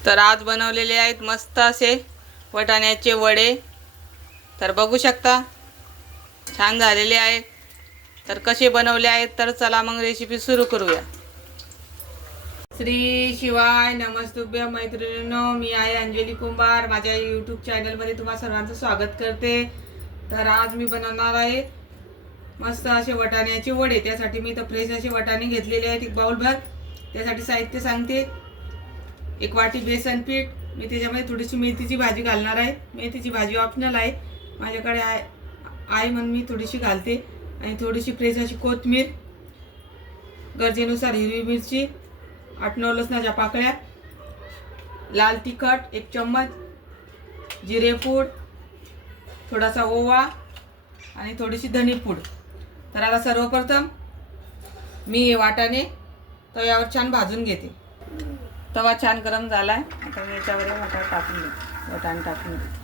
तर आज बनवलेले आहेत मस्त असे वाटाण्याचे वडे। तर बघू शकता छान झालेले आहेत। तर कसे बनवले आहेत तर चला मग रेसिपी सुरू करूया। श्री शिवाय नमस्तुभ्य मैत्रिणींनो, मी आहे अंजली कुंभार। माझ्या यूट्यूब चॅनलमध्ये तुम्हा सर्वांचं स्वागत करते। तर आज मी बनवणार आहे मस्त असे वाटाण्याचे वडे। त्यासाठी मी तर फ्रेश असे वाटाणे घेतलेले आहेत एक बाउलभर। त्यासाठी साहित्य सांगते। एक वाटी बेसन पीठ, मी त्याच्यामध्ये थोडीशी मेथीची भाजी घालणार आहे। मेथीची भाजी ऑप्शनल आहे, माझ्याकडे आहे म्हणून मी थोडीशी घालते। आणि थोडीशी फ्रेश अशी कोथिंबीर, गरजेनुसार हिरवी मिरची, 8-9 लसणाच्या पाकळ्या, लाल तिखट 1 चम्मच, जिरे पूड, थोडासा ओवा आणि थोडीशी धने पूड। तर आता सर्वप्रथम मी हे वाटाणे तव्यावर छान भाजून घेते। तवा छान गरम झालाय, आता मी याच्यावर वाटाणे टाकून घेते।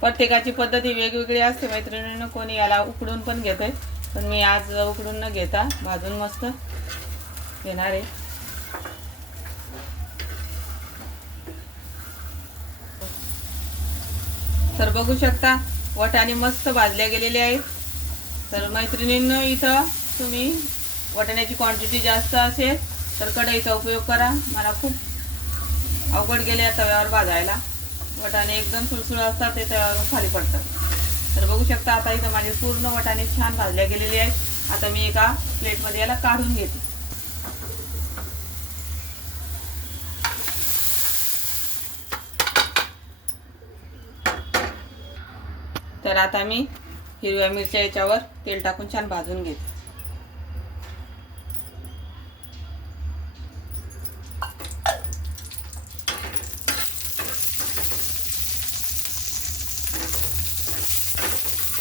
प्रत्येकाची पद्धती वेगवेगळी असते मैत्रिणींनो। कोणी याला उकडून पण घेते, पण मी आज उकडून न घेता भाजून मस्त घेणार आहे। तर बघू शकता वाटाणे मस्त भाजले गेलेले आहेत। तर मैत्रिणींनो, इथं तुम्ही वाटाण्याची क्वांटिटी जास्त असेल तर कढईचा उपयोग करा। मला खूप अवघड गेले तव्यावर भाजायला, वाटाणे एकदम सुळसुळ असतात, ते तव्यावरून खाली पडतात। तर बघू शकता आता इथं माझे पूर्ण वाटाणे छान भाजले गेलेले आहेत। आता मी एका प्लेटमध्ये याला काढून घेते। तर आता मी हिरव्या मिरच्या याच्यावर तेल टाकून छान भाजून घेते।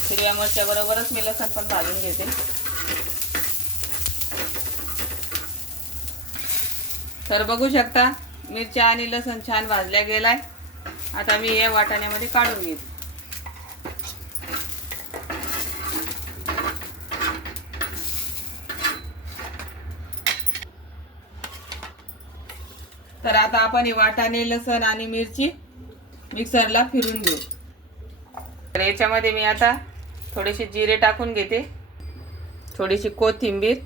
हिरव्या मिरच्या बरोबरच मी लसूण पण भाजून घेते। तर बघू शकता मिरच्या आणि लसूण छान भाजल्या गेलाय। आता मी या वाटाण्यामध्ये काढून घेते। तर आता आपण हे वाटाणे, लसूण आणि मिरची मिक्सरला फिरून घेऊ। तर याच्यामध्ये मी आता थोडेसे जिरे टाकून घेते, थोडीशी कोथिंबीर,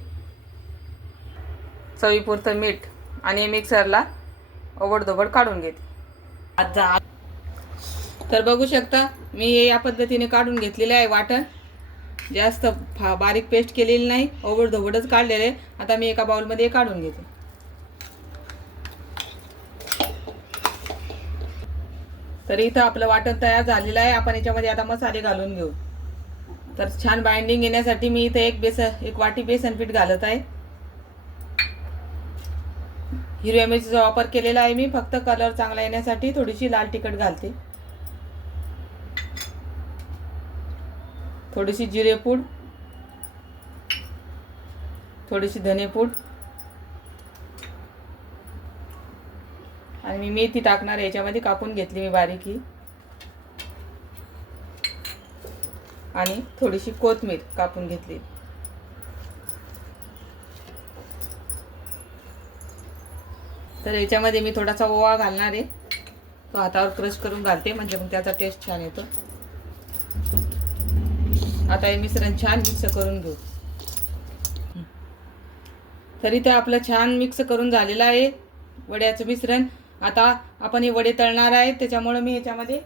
चवीपुरतं मीठ आणि मिक्सरला ओबडधोबड काढून घेते। तर बघू शकता मी हे या पद्धतीने काढून घेतलेले आहे वाटण। जास्त बारीक पेस्ट केलेली नाही, ओबडधोबडच काढलेले। आता मी एका बाउलमध्ये काढून घेते। तर इथं आपलं वाटण तयार झालेलं आहे। आपण याच्यामध्ये आता मसाले घालून घेऊ। तर छान बाइंडिंग येण्यासाठी मी इथे एक वाटी बेसन पीठ घालत आहे। हिरव्या मिरचीचा वापर केलेला आहे मी, फक्त कलर चांगला येण्यासाठी थोडीशी लाल तिखट घालते, थोडीशी जिरे पूड, थोडीशी धने पूड आणि मी मेथी टाकणार आहे याच्यामध्ये, कापून घेतली मी बारीक ही, आणि थोडीशी कोथिंबीर कापून घेतली। तर याच्यामध्ये मी थोडासा ओवा घालणार आहे, तो हातावर क्रश करून घालते, म्हणजे मग त्याचा टेस्ट छान येतो। आता हे मिश्रण छान मिक्स करून घेऊ। तर इथे आपलं छान मिक्स करून झालेलं आहे वड्याचं मिश्रण। आता आपण हे वडे तळणार आहे, त्याच्यामुळे मी याच्यामध्ये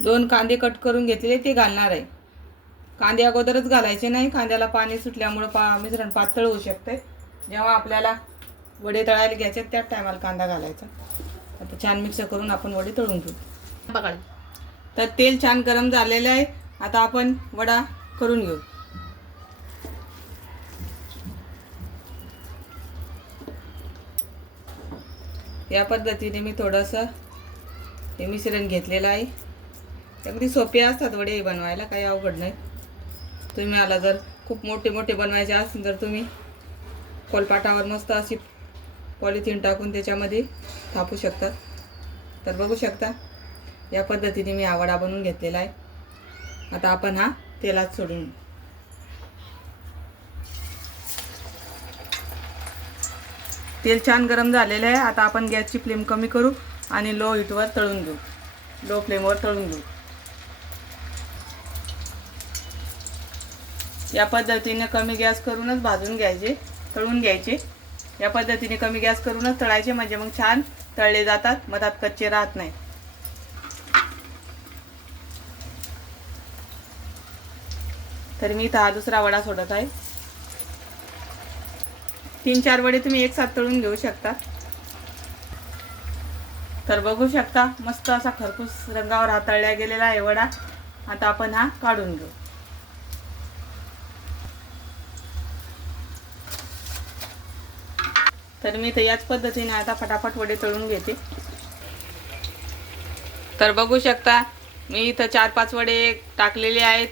2 कांदे कट करून घेतलेले ते घालणार आहे। कांदे अगोदरच घालायचे नाही, कांद्याला पाणी सुटल्यामुळे मिश्रण पातळ होऊ शकते। जेव्हा आपल्याला वडे तळायला घ्यायचे त्याच टायमाला कांदा घालायचा। आता छान मिक्स करून आपण वडे तळून घेऊ। बघा, तर तेल छान गरम झालेलं आहे। आता आपण वडा करून घेऊ। या पद्धतीने मी थोडंसं हे मिश्रण घेतलेलं आहे। अगदी सोपे असतात वडे बनवायला, काही अवघड नाही। तुम्ही मला जर खूप मोठे बनवायचे असतील तर तुम्ही कोलपाटावर मस्त अशी पॉलिथिन टाकून त्याच्यामध्ये थापू शकतात. तर बघू शकता या पद्धतीने मी हा वडा बनवून घेतलेला आहे. आता आपण हा तेलात सोडून तेल छान गरम झालेलं आहे. आता आपण गॅसची फ्लेम कमी करू आणि लो हीटवर तळून घेऊ. लो फ्लेमवर तळून घेऊ. या पद्धतीने कमी गॅस करूनच भाजून घ्यायचे, तळून घ्यायचे. या पद्धतीने कमी गॅस करूनच तळायचे, म्हणजे मग छान तळले जातात, मधात कच्चे राहत नाही. तर मी इथं हा दुसरा वडा सोडत आहे. 3-4 वडे तुम्ही एक साथ तळून घेऊ शकता. तर बघू शकता मस्त असा खरपूस रंगावर हा तळल्या गेलेला आहे वडा. आता आपण हा काढून घेऊ. तर मी तर याच पद्धतीने आता फटाफट वडे तळून घेते. तर बघू शकता मी इथं 4-5 वडे टाकलेले आहेत.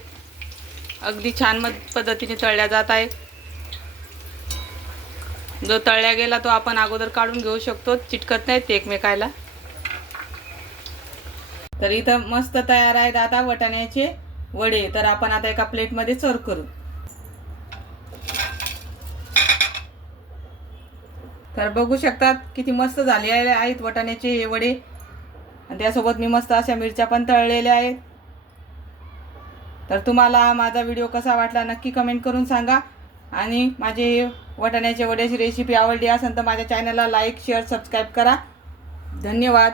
अगदी छान पद्धतीने तळल्या जात आहेत. जो तळल्या गेला तो आपण अगोदर काढून घेऊ शकतो, चिटकत नाहीत ते एकमेकाला. तर इथं मस्त तयार आहेत आता वाटाण्याचे वडे. तर आपण आता एका प्लेटमध्ये सर्व करू. तर बघू शकतात किती मस्त झालेले आहेत वाटाण्याचे हे वडे. आणि त्यासोबत मी मस्त अशा मिरच्या पण तळलेल्या आहेत. तर तुम्हाला माझा व्हिडिओ कसा वाटला नक्की कमेंट करून सांगा. आणि माझे वाटाण्याच्या वड्याची रेसिपी आवडली असेल तर माझ्या चॅनलला लाईक, शेअर, सबस्क्राईब करा. धन्यवाद.